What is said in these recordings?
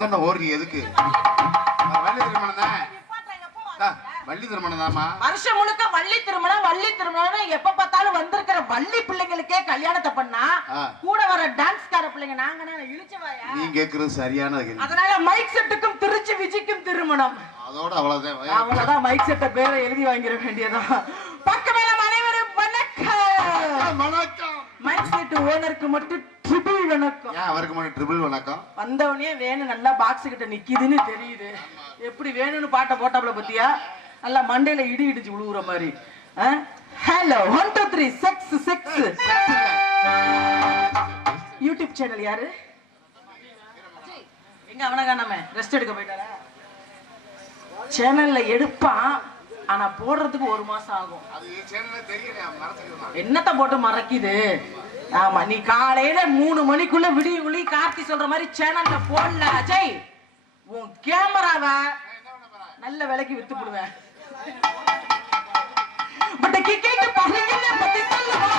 வந்தோன்ன ஓடுறீ எதுக்கு? வள்ளி திருமணம் தான்? வள்ளி திருமணம் தாமா வருஷம் முழுக்க வள்ளி திருமணம் வள்ளி திருமணம் எப்ப பார்த்தாலும் வந்திருக்கிற வள்ளி பிள்ளைங்களுக்கே கல்யாணத்தை பண்ணா. கூட வர டான்ஸ்கார பிள்ளைங்க நாங்க இழிச்சவாயா? நீ கேக்குறது சரியான அதனால மைக் செட்டுக்கும் திருச்சி விஜய்க்கும் திருமணம். அதோட அவ்வளவுதான். அவ்வளவுதான் மைக் செட்ட பேரை எழுதி வாங்கிட வேண்டியதான் பக்கமேல அனைவரும் வணக்கம் வணக்கம். மைக் செட் ஓனருக்கு மட்டும் ட்ரிபிள் வணக்கம். ஏன் அவருக்கு மட்டும் ட்ரிபிள் வணக்கம்? வந்தவனே வேணும் நல்லா பாக்ஸ் கிட்ட நிக்குதுன்னு தெரியுது. எப்படி வேணும்னு பாட்டை போட்டாப்ல பத்தியா? நல்லா மண்டையில இடி இடிச்சு விழுகுற மாதிரி. Hello one two three check check YouTube channel யாரு? எங்க அவன காணாம? ரெஸ்ட் எடுக்க போயிட்டாரா? சேனல்ல எடுப்பான். ஆனா போடுறதுக்கு ஒரு மாசம் ஆகும். என்னத்த போட்டு மறைக்குது? ஆமா நீ காலையில மூணு மணிக்குள்ள விடிய விழி கார்த்தி சொல்ற மாதிரி சேனல்ல போடல அஜய். உன் கேமராவை நல்ல விலைக்கு வித்து போடுவேன். பட் கேட்டு பசங்க பத்தி சொல்லவா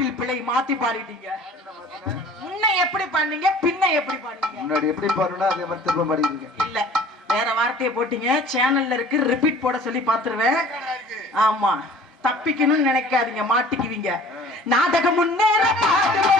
பாட்டில் பிழை மாத்தி பாடிட்டீங்க. முன்ன எப்படி பண்ணீங்க பின்ன எப்படி பண்ணீங்க முன்னாடி எப்படி பாருன்னா அதே மாதிரி திரும்ப இல்ல வேற வார்த்தையை போட்டீங்க சேனல்ல இருக்கு ரிப்பீட் போட சொல்லி பாத்துருவேன் ஆமா தப்பிக்கணும்னு நினைக்காதீங்க மாட்டிக்குவீங்க. நாடகம் முன்னேற பாடுவது.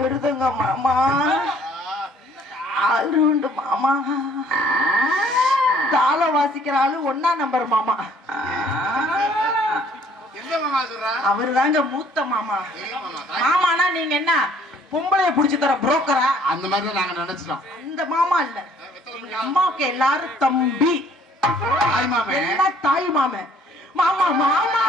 விருதுங்க மாமா. ஆளுண்டு மாமா. தாளம் வாசிக்கிற ஆளு ஒன்னா நம்பர் மாமா. மாமா அவரு தாங்க மூத்த மாமா. மாமா? மாமானா நீங்க என்ன? பொம்பளைய புடிச்சு தர புரோக்கரா? அந்த மாதிரி நாங்க நினைச்சிட்டோம். அந்த மாமா இல்ல. எங்க அம்மாவுக்கு எல்லாரும் தம்பி. தாய் மாமே. தாய் மாமன் மாமா மாமா.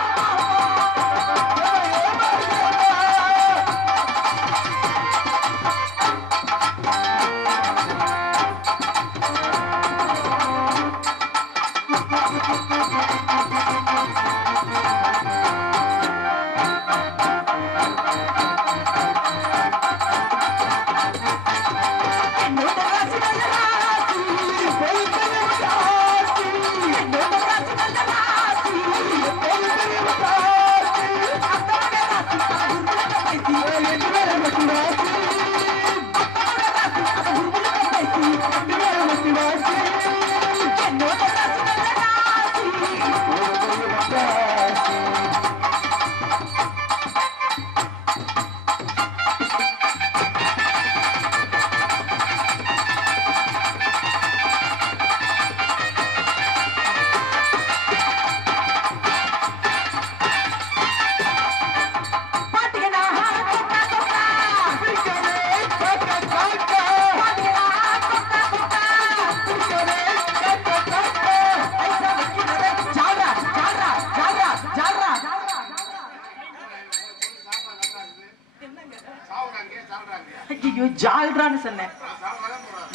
ஐயோ ஜால்ரான்னு சொன்னேன்.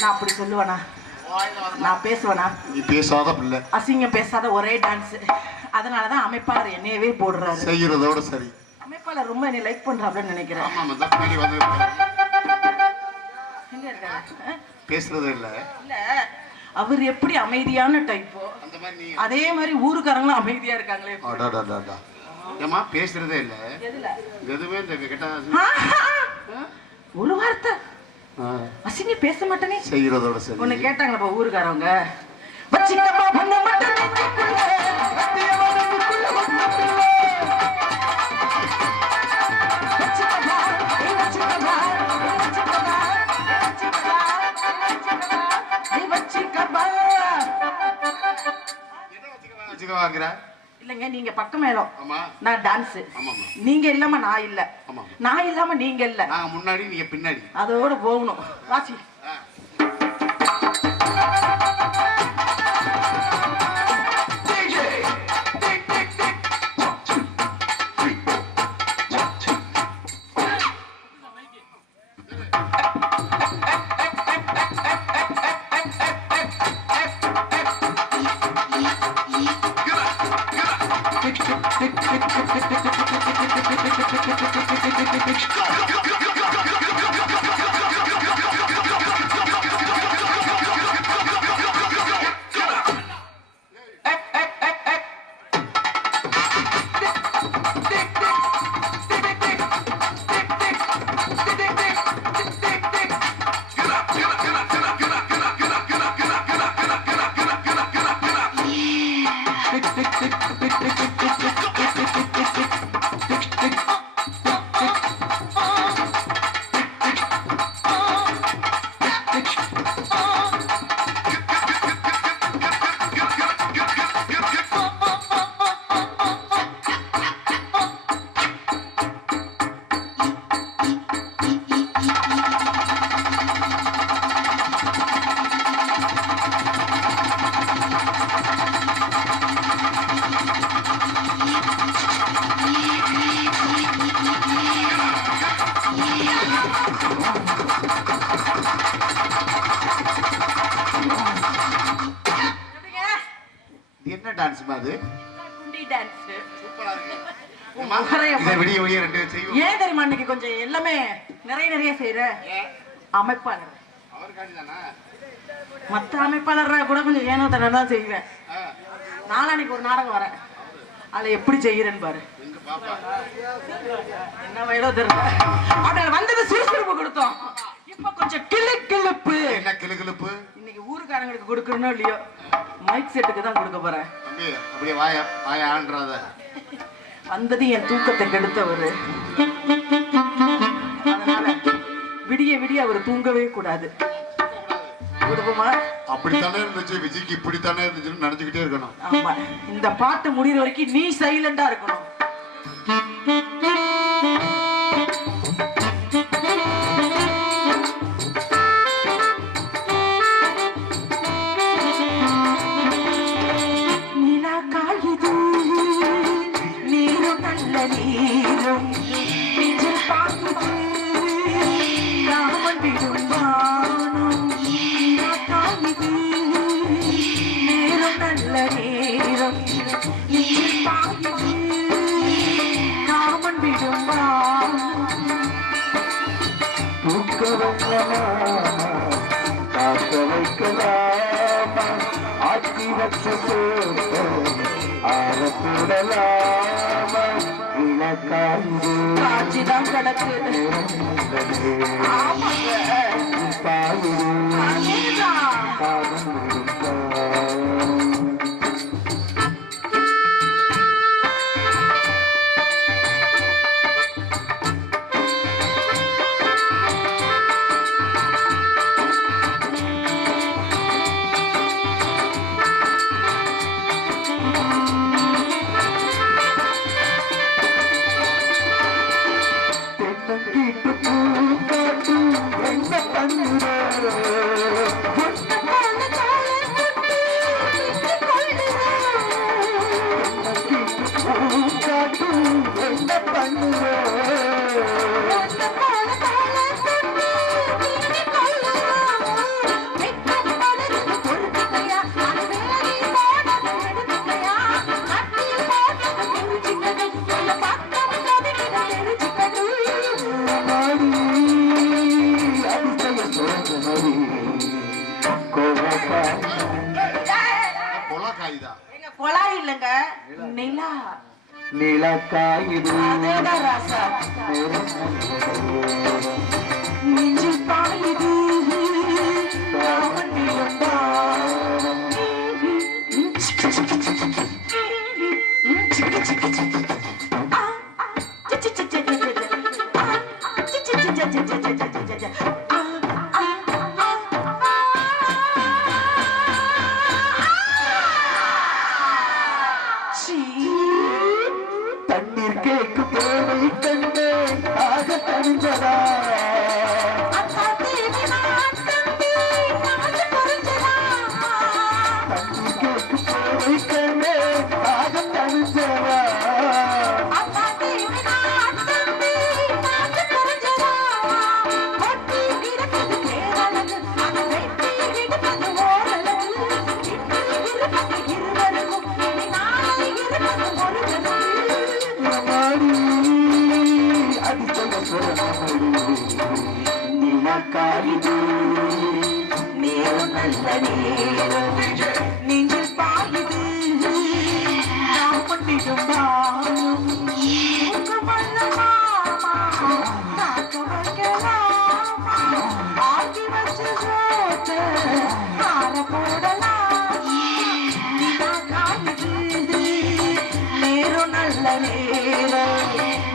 நான் அப்படி சொல்லுவேனா? நான் பேசுவேனா? நீ பேசாத பிள்ளை. அசிங்கம் பேசாத ஒரே டான்ஸ் அதனாலதான் அமைப்பாளர் என்னையவே போடுறாரு. செய்யறதோட சரி. அமைப்பாளர் ரொம்ப என்னை லைக் பண்றாப்லன்னு நினைக்கிறேன். தான்? பேசுறதே இல்ல. இல்ல அவர் எப்படி அமைதியான டைப்போ அந்த மாதிரி நீ அதே மாதிரி ஊருக்காரங்களும் அமைதியா இருக்காங்களே அடாடாடாடா. ஏம்மா பேசுறதே இல்ல. எதுல? எதுவுமே இந்த கிட்ட ஆஹா! ஒரு வார்த்தை அசிங்க பேச மாட்டேனே செய்யறதோட சரி உன்னை கேட்டாங்களப்பா ஊருக்காரவங்க வச்சிக்கப்பா பொண்ணு மட்டும் நெஞ்சுக்குள்ள, இல்லைங்க நீங்க பக்கம் ஆமா. நான் டான்ஸ் நீங்க இல்லாம நான் இல்ல. நான் இல்லாம நீங்க இல்ல. முன்னாடி நீங்க பின்னாடி. அதோட போகணும். வாசி. டான்ஸ்மா அது? குண்டி டான்ஸ் சூப்பரா இருக்கு. முகரைய இதை விடிய விடிய ரெண்டு செய்வோம். ஏன் தெரியுமா இன்னைக்கு கொஞ்சம் எல்லாமே நிறைய நிறைய செய்யற? அமைப்பாளர். மத்த அமைப்பாளர்னா கூட கொஞ்சம் ஏனோ தான் செய்வேன். நாளான்னைக்கு ஒரு நாடகம் வரேன். அதை எப்படி செய்யறேன்னு பாரு. என்ன வயதோ தெரியல. அவனால வந்தது சுறுசுறுப்பு கொடுத்தோம். இப்ப கொஞ்சம் கிளு கிளுப்பு. என்ன கிளுகிளுப்பு இன்னைக்கு ஊருக்காரங்களுக்கு கொடுக்கறனோ இல்லையோ? மைக் செட்டுக்கு தான் கொடுக்க போறேன். தம்பி அப்படியே வாய வாய ஆன்றாத வந்தது என் தூக்கத்தை கெடுத்தவரு அதனால விடிய விடிய அவர் தூங்கவே கூடாது. அப்படித்தானே இருந்துச்சு. விஜய்க்கு இப்படித்தானே இருந்துச்சுன்னு நினைச்சுக்கிட்டே இருக்கணும். ஆமா. இந்த பாட்டு முடிகிற வரைக்கும் நீ சைலண்டா இருக்கணும். ஆட்சி வச்ச சோத்த ஆழக்கூடலாமா இலக்காய்ந்து காட்சிதான் கிடக்கு ஆமாங்க பாயுது நிலக்காயுது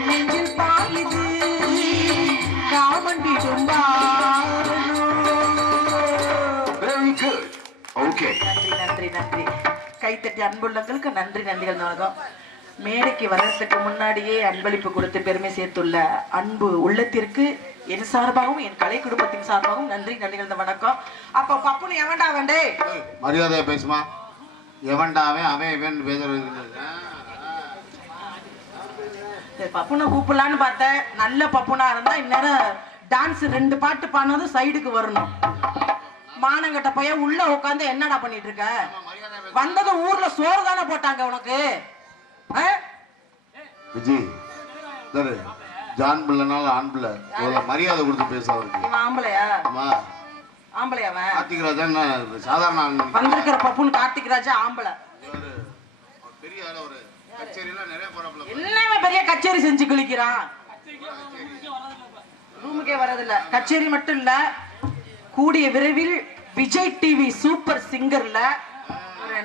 நெஞ்சில் பாயுது வெரி குட் ஓகே நன்றி நன்றி நன்றி கைத்தட்டி அன்புள்ளங்களுக்கு நன்றி நன்றிகள் வணக்கம் மேடைக்கு வர்றதுக்கு முன்னாடியே அன்பளிப்பு கொடுத்து பெருமை சேர்த்துள்ள அன்பு உள்ளத்திற்கு என் சார்பாகவும் என் கலை குடும்பத்தின் சார்பாகவும் நன்றி நன்றிகள் வணக்கம். அப்போ பப்புனு எவன்டா வேண்டே மரியாதையா பேசுமா? எவன்டாவே அவன் அவன் இவன் பேசுறது? பப்புனை கூப்பிடலான்னு பார்த்தேன். நல்ல பப்புனா இருந்தா இந்நேரம் டான்ஸ் ரெண்டு பாட்டு பாடினதும் சைடுக்கு வரணும். மானங்கட்ட பையன் உள்ள உட்காந்து என்னடா பண்ணிட்டு இருக்க? வந்ததும் ஊர்ல சோறு தானே போட்டாங்க உனக்கு? சரி ஜான் பிள்ளைனால ஆண் பிள்ளை. மரியாதை கொடுத்து பேச அவருக்கு. ஆம்பளையா? ஆமா. ஆம்பளையா அவன் கார்த்திக் ராஜா என்ன சாதாரண. வந்திருக்கிற பப்புன்னு கார்த்திக் ராஜா ஆம்பளை பெரிய ஆளு ஒரு என்ன பெரிய கச்சேரி செஞ்சு குளிக்கிறான்? ரூமுக்கே வரதில்ல கச்சேரி மட்டும் இல்ல கூடிய விரைவில் விஜய் டிவி சூப்பர் சிங்கர்ல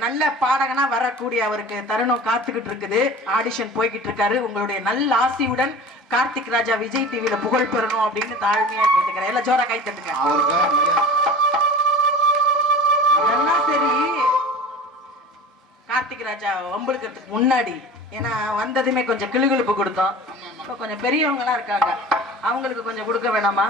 நல்ல பாடகனா வரக்கூடிய அவருக்கு தருணம் காத்துக்கிட்டு இருக்குது. ஆடிஷன் போய்கிட்டு இருக்காரு. உங்களுடைய நல்ல ஆசியுடன் கார்த்திக் ராஜா விஜய் டிவில புகழ் பெறணும் அப்படின்னு தாழ்மையா கேட்டுக்கிறேன். எல்லாம் ஜோரா கை தட்டுங்க. சரி. கார்த்திக் ராஜா வம்புழுக்கிறதுக்கு முன்னாடி. ஏன்னா வந்ததுமே கொஞ்சம் கிளுகிழுப்பு கொடுத்தோம். இப்போ கொஞ்சம் பெரியவங்களாம் இருக்காங்க. அவங்களுக்கு கொஞ்சம் கொடுக்க வேணாமா?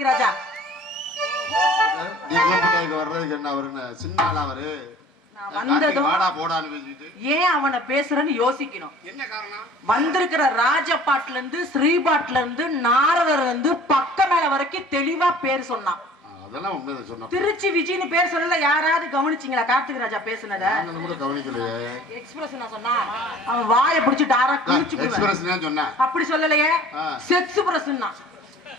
மாட்டிக்கு ராஜா. தெளிவா பேர் சொன்னான். திருச்சி விஜய்னு பேர் சொல்லல யாராவது கவனிச்சீங்களா கார்த்திக் ராஜா பேசுனத? எக்ஸ்பிரஸ் நான் வாயை அப்படி சொல்லலையே? செக்ஸ்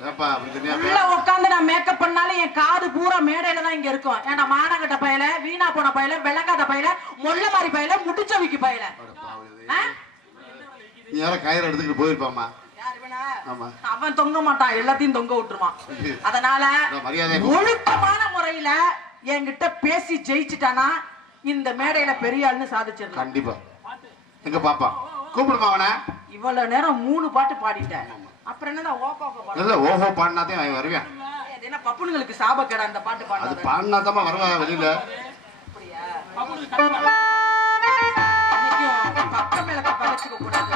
உள்ள உட்காந்து நான் மேக்கப் பண்ணாலும் என் காது பூரா மேடையில தான் இங்க இருக்கும். ஏன்னா மானகட்ட பயல வீணா போன பயல விளங்காத பயல மொல்ல மாதிரி பயல முடிச்சவிக்கு பயல? நீ யார கயிறு எடுத்துக்கிட்டு போயிருப்பாமா அவன் தொங்க மாட்டான் எல்லாத்தையும் தொங்க விட்டுருவான். அதனால ஒழுக்கமான முறையில என்கிட்ட பேசி ஜெயிச்சுட்டானா இந்த மேடையில பெரிய ஆள்னு சாதிச்சிடலாம். கண்டிப்பா. எங்க பாப்பா? கூப்பிடுமா அவனை? இவ்வளவு நேரம் மூணு பாட்டு பாடிட்டேன். அப்புறம் என்னதான் ஓகோ பாடு இல்ல ஓஹோ பாடினாதே அவன் வருவேன். என்ன பப்புனுங்களுக்கு சாபக்கேடா அந்த பாட்டு அது பாடுறது பாடினாதான் வருவான் வெளியில. அப்படியா? இன்னைக்கும் பக்க மேலத்தை பகச்சுக்க கூடாது.